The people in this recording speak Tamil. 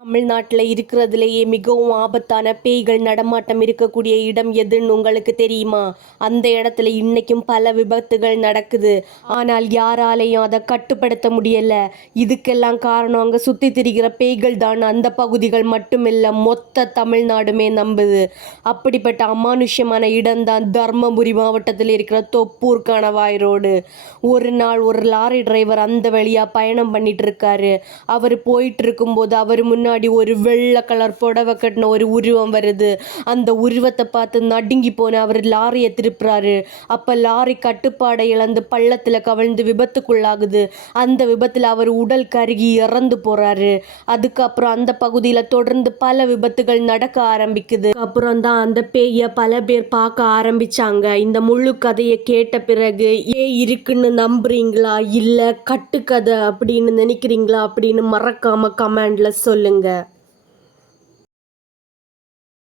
தமிழ்நாட்டில் இருக்கிறதுலேயே மிகவும் ஆபத்தான பேய்கள் நடமாட்டம் இருக்கக்கூடிய இடம் எதுன்னு உங்களுக்கு தெரியுமா? அந்த இடத்துல இன்னைக்கும் பல விபத்துகள் நடக்குது. ஆனால் யாராலையும் அதை கட்டுப்படுத்த முடியல. இதுக்கெல்லாம் காரணம் அங்கே சுற்றி திரிகிற பேய்கள் தான். அந்த பகுதிகள் மட்டுமில்லை, மொத்த தமிழ்நாடுமே நம்புது. அப்படிப்பட்ட அமானுஷ்யமான இடம்தான் தர்மபுரி மாவட்டத்தில் இருக்கிற தொப்பூர் கணவாய் ரோடு. ஒரு நாள் ஒரு லாரி டிரைவர் அந்த வழியாக பயணம் பண்ணிட்டு இருக்காரு. அவர் போயிட்டு இருக்கும்போது அவர் முன்னாடி ஒரு வெள்ளை கலர் புடவை கட்டின ஒரு உருவம் வருது. அந்த உருவத்தை பார்த்து நடுங்கி போன அவர் லாரியை திருப்புறாரு. அப்ப லாரி கட்டுப்பாடை இழந்து பள்ளத்துல கவிழ்ந்து விபத்துக்குள்ளாகுது. அந்த விபத்துல அவர் உடல் கருகி இறந்து போறாரு. அதுக்கப்புறம் அந்த பகுதியில தொடர்ந்து பல விபத்துகள் நடக்க ஆரம்பிக்குது. அப்புறம் தான் அந்த பேய பல பேர் பார்க்க ஆரம்பிச்சாங்க. இந்த முழு கதையை கேட்ட பிறகு இருக்குன்னு நம்புறீங்களா இல்ல கட்டுக்கதை அப்படின்னு நினைக்கிறீங்களா அப்படின்னு மறக்காம கமெண்ட்ல சொல்லுங்க.